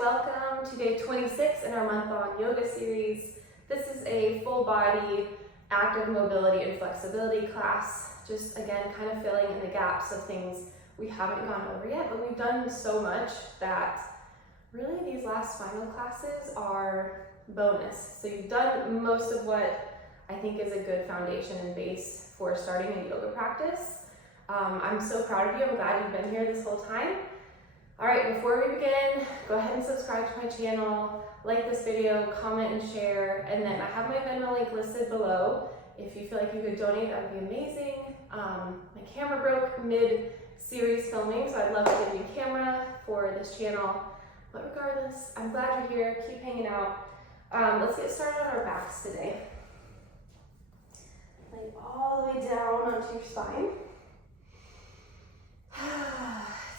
welcome to day 26 in our month-long yoga series. This is a full body active mobility and flexibility class, just again kind of filling in the gaps of things we haven't gone over yet, but we've done so much that really these last final classes are bonus. So you've done most of what I think is a good foundation and base for starting a yoga practice. I'm so proud of you. I'm glad you've been here this whole time. All right, before we begin, go ahead and subscribe to my channel, like this video, comment and share, and then I have my Venmo link listed below. If you feel like you could donate, that would be amazing. My camera broke mid-series filming, so I'd love to give you a camera for this channel. But regardless, I'm glad you're here. Keep hanging out. Let's get started on our backs today. Lay all the way down onto your spine.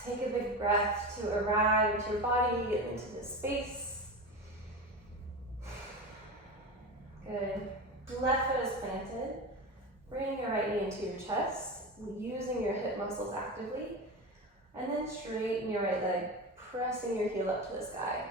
Take a big breath to arrive into your body, get into this space. Good. Left foot is planted. Bring your right knee into your chest, using your hip muscles actively. And then straighten your right leg, pressing your heel up to the sky.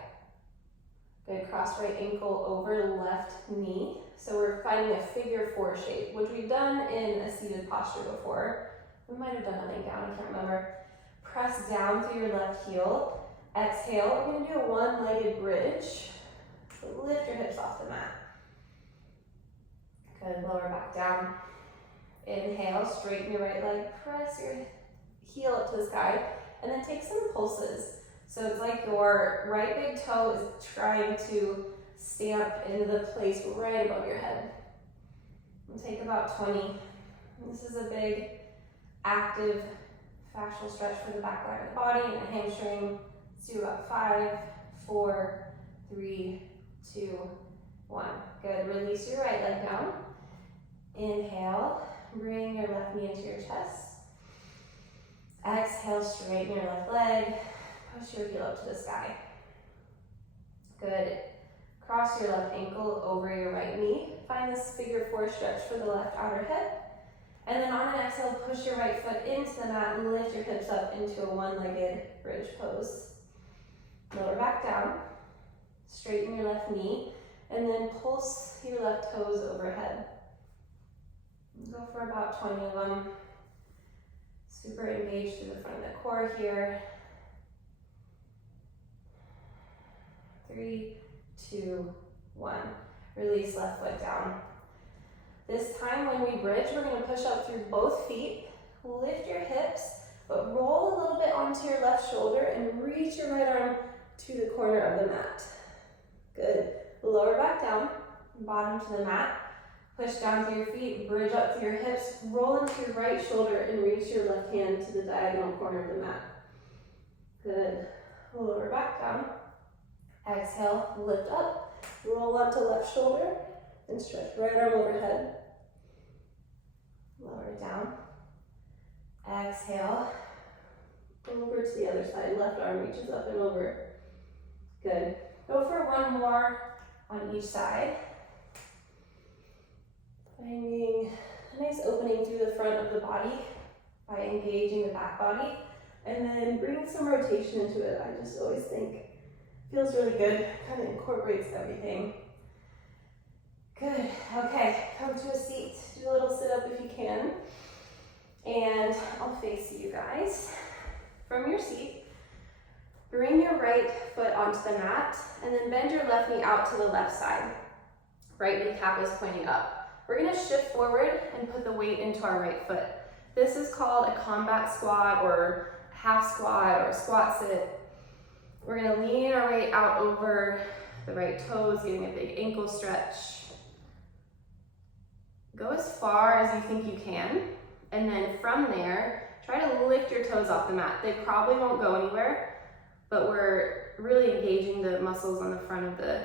Good. Cross right ankle over left knee. So we're finding a figure four shape, which we've done in a seated posture before. We might have done a laying down, I can't remember. Press down through your left heel. Exhale, we're going to do a one-legged bridge. So lift your hips off the mat. Good, lower back down. Inhale, straighten your right leg, press your heel up to the sky, and then take some pulses. So it's like your right big toe is trying to stamp into the place right above your head. We'll take about 20. This is a big, active fascial stretch for the back line of the body and the hamstring. Let's do about 5, 4, 3, 2, 1. Good. Release your right leg down. Inhale. Bring your left knee into your chest. Exhale. Straighten your left leg. Push your heel up to the sky. Good. Cross your left ankle over your right knee. Find this figure four stretch for the left outer hip. And then on an exhale, push your right foot into the mat and lift your hips up into a one-legged bridge pose. Lower back down. Straighten your left knee. And then pulse your left toes overhead. Go for about 20 of them. Super engaged through the front of the core here. 3, 2, 1. Release left foot down. This time when we bridge, we're going to push up through both feet, lift your hips, but roll a little bit onto your left shoulder and reach your right arm to the corner of the mat. Good. Lower back down, bottom to the mat. Push down through your feet, bridge up through your hips, roll into your right shoulder and reach your left hand to the diagonal corner of the mat. Good. Lower back down. Exhale, lift up, roll onto left shoulder and stretch right arm overhead. Lower it down. Exhale. Over to the other side. Left arm reaches up and over. Good. Go for one more on each side. Finding a nice opening through the front of the body by engaging the back body. And then bringing some rotation into it. I just always think feels really good. Kind of incorporates everything. Good. Okay, come to a seat. Do a little sit up if you can. And I'll face you guys. From your seat, bring your right foot onto the mat and then bend your left knee out to the left side. Right kneecap is pointing up. We're going to shift forward and put the weight into our right foot. This is called a combat squat or half squat or squat sit. We're going to lean our weight out over the right toes, getting a big ankle stretch. Go as far as you think you can, and then from there, try to lift your toes off the mat. They probably won't go anywhere, but we're really engaging the muscles on the front of the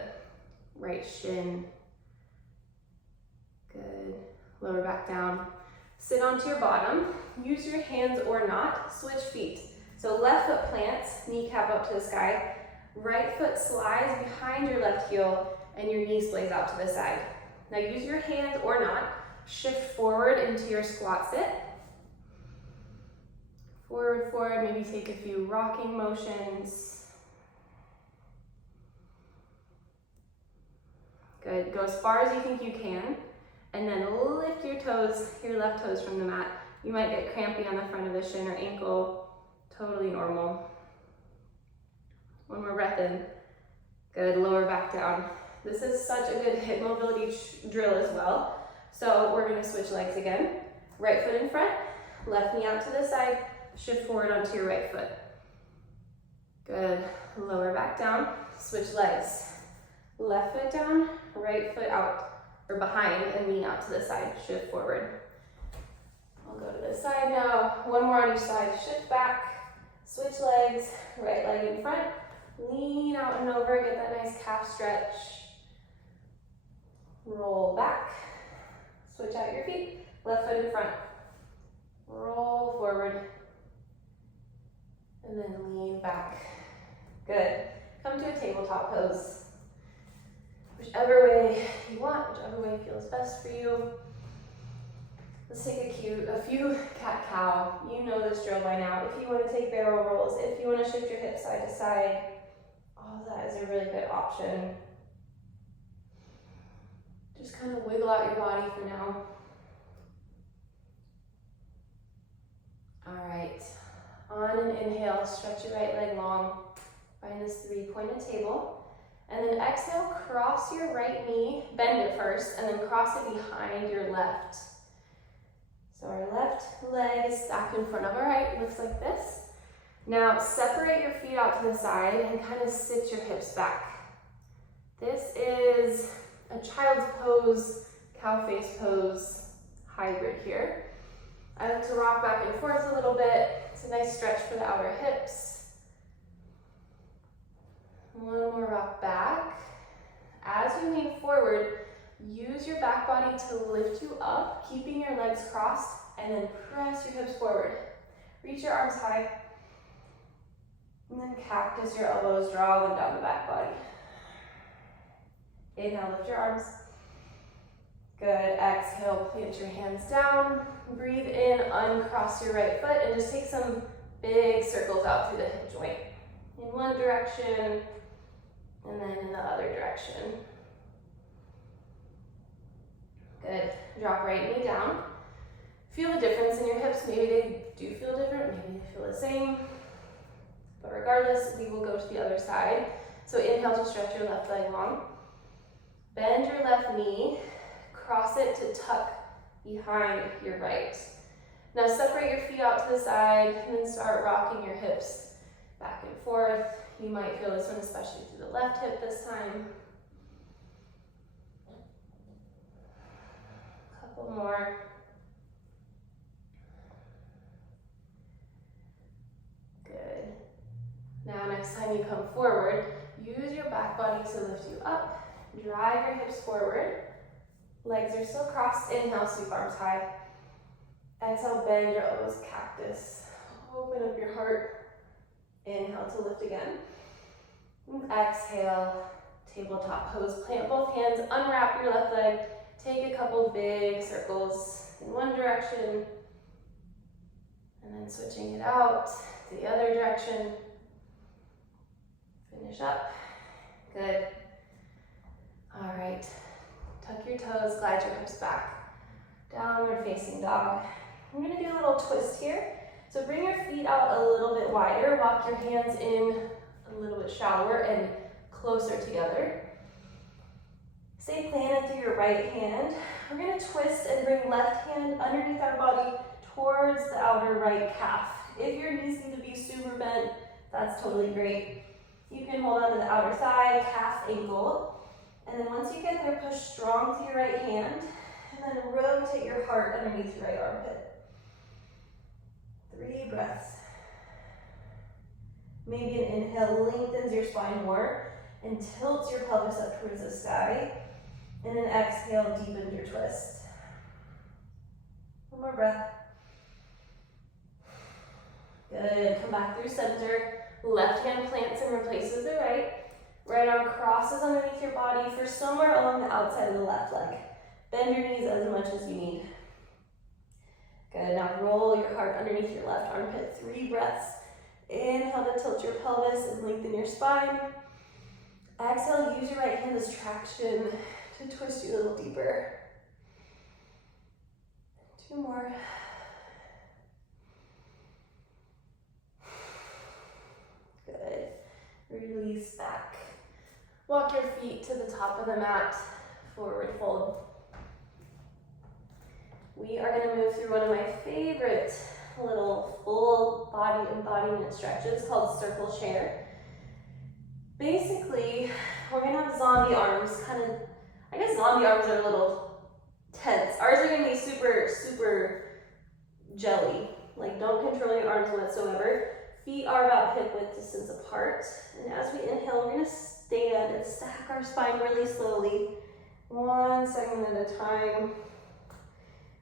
right shin. Good. Lower back down. Sit onto your bottom. Use your hands or not. Switch feet. So left foot plants, kneecap up to the sky. Right foot slides behind your left heel, and your knee splays out to the side. Now use your hands or not. Shift forward into your squat sit. Forward, maybe take a few rocking motions. Good, go as far as you think you can, and then lift your toes, your left toes from the mat. You might get crampy on the front of the shin or ankle, totally normal. One more breath in. Good, lower back down. This is such a good hip mobility drill as well. So we're gonna switch legs again. Right foot in front, left knee out to the side, shift forward onto your right foot. Good, lower back down, switch legs. Left foot down, right foot out, or behind and knee out to the side, shift forward. I'll go to this side now. One more on each side, shift back, switch legs, right leg in front, lean out and over, get that nice calf stretch. Roll back, switch out your feet, left foot in front, roll forward, and then lean back. Good. Come to a tabletop pose. Whichever way you want, whichever way feels best for you. Let's take a few cat-cow. You know this drill by now. If you want to take barrel rolls, if you want to shift your hips side to side, all of that is a really good option. Just kind of wiggle out your body for now. All right, on an inhale, stretch your right leg long. Find this three-pointed table. And then exhale, cross your right knee, bend it first, and then cross it behind your left. So our left leg is stacked in front of our right, looks like this. Now separate your feet out to the side and kind of sit your hips back. This is a child's pose, cow face pose hybrid here. I like to rock back and forth a little bit. It's a nice stretch for the outer hips. One more rock back. As you lean forward, use your back body to lift you up, keeping your legs crossed, and then press your hips forward. Reach your arms high, and then cactus your elbows, draw them down the back body. Inhale, lift your arms. Good, exhale, plant your hands down. Breathe in, uncross your right foot, and just take some big circles out through the hip joint. In one direction, and then in the other direction. Good, drop right knee down. Feel the difference in your hips. Maybe they do feel different, maybe they feel the same. But regardless, we will go to the other side. So inhale to stretch your left leg long. Bend your left knee, cross it to tuck behind your right. Now separate your feet out to the side and then start rocking your hips back and forth. You might feel this one especially through the left hip this time. A couple more. Good. Now next time you come forward, use your back body to lift you up. Drive your hips forward. Legs are still crossed. Inhale, sweep arms high. Exhale, bend your elbows, cactus. Open up your heart. Inhale to lift again. Exhale, tabletop pose. Plant both hands, unwrap your left leg. Take a couple big circles in one direction. And then switching it out to the other direction. Finish up. Good. All right. Tuck your toes, glide your hips back. Downward facing dog. I'm gonna do a little twist here. So bring your feet out a little bit wider, walk your hands in a little bit shallower and closer together. Stay planted through your right hand. We're gonna twist and bring left hand underneath our body towards the outer right calf. If your knees need to be super bent, that's totally great. You can hold on to the outer thigh, calf, ankle. And then once you get there, push strong to your right hand and then rotate your heart underneath your right armpit. 3 breaths. Maybe an inhale lengthens your spine more and tilts your pelvis up towards the sky. And an exhale deepens your twist. One more breath. Good. Come back through center. Left hand plants and replaces the right. Right arm crosses underneath your body for somewhere along the outside of the left leg. Bend your knees as much as you need. Good, now roll your heart underneath your left armpit. 3 breaths. Inhale to tilt your pelvis and lengthen your spine. Exhale, use your right hand as traction to twist you a little deeper. 2 more. Good. Release back. Walk your feet to the top of the mat, forward fold. We are going to move through one of my favorite little full body embodiment stretches called circle chair. Basically, we're going to have zombie arms, I guess zombie arms are a little tense. Ours are going to be super, super jelly. Like, don't control your arms whatsoever. Feet are about hip width distance apart. And as we inhale, we're going to stand and stack our spine really slowly, 1 segment at a time.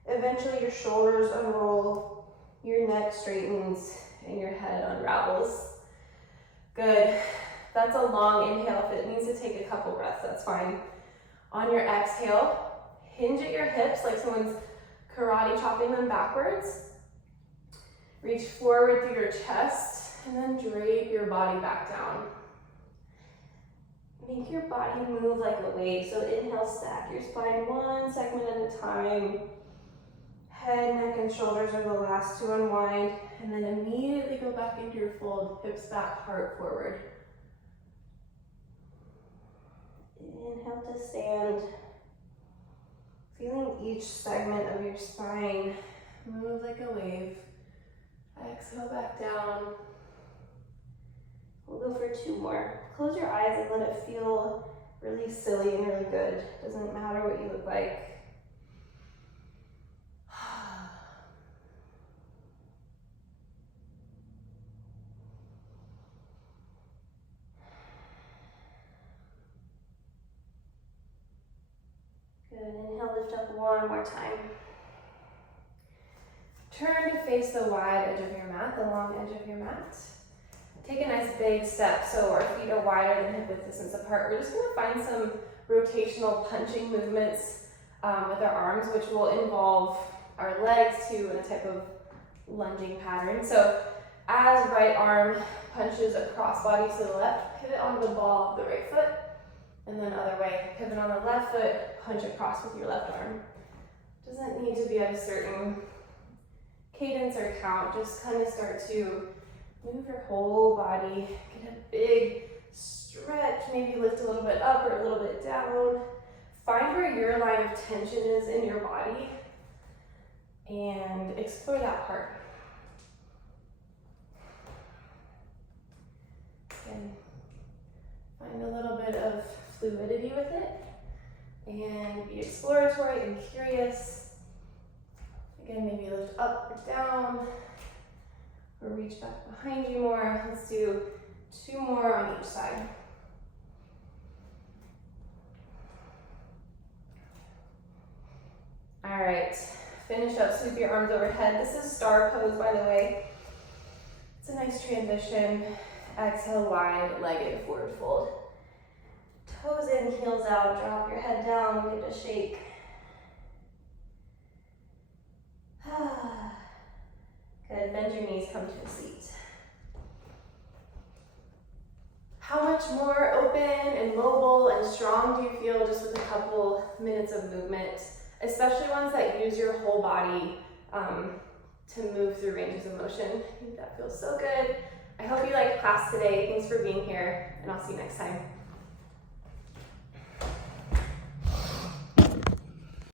Eventually your shoulders unroll, your neck straightens, and your head unravels. Good. That's a long inhale. If it needs to take a couple breaths, that's fine. On your exhale, hinge at your hips like someone's karate chopping them backwards. Reach forward through your chest, and then drape your body back down. Make your body move like a wave. So inhale, stack your spine 1 segment at a time. Head, neck, and shoulders are the last to unwind. And then immediately go back into your fold, hips back, heart forward. Inhale to stand. Feeling each segment of your spine move like a wave. Exhale back down. We'll go for 2 more. Close your eyes and let it feel really silly and really good. Doesn't matter what you look like. Good. Inhale, lift up 1 more time. Turn to face the wide edge of your mat, the long edge of your mat. Take a nice big step so our feet are wider than hip width distance apart. We're just going to find some rotational punching movements with our arms, which will involve our legs too in a type of lunging pattern. So as right arm punches across body to the left, pivot onto the ball of the right foot, and then other way. Pivot on the left foot, punch across with your left arm. Doesn't need to be at a certain cadence or count, just kind of start to move your whole body, get a big stretch, maybe lift a little bit up or a little bit down. Find where your line of tension is in your body and explore that part. And find a little bit of fluidity with it and be exploratory and curious. Again, maybe lift up or down, or reach back behind you more. Let's do 2 more on each side. All right, finish up, sweep your arms overhead. This is star pose, by the way. It's a nice transition. Exhale, wide-legged forward fold. Toes in, heels out, drop your head down, give it a shake. Good, bend your knees, come to a seat. How much more open and mobile and strong do you feel just with a couple minutes of movement, especially ones that use your whole body to move through ranges of motion? I think that feels so good. I hope you liked class today. Thanks for being here, and I'll see you next time.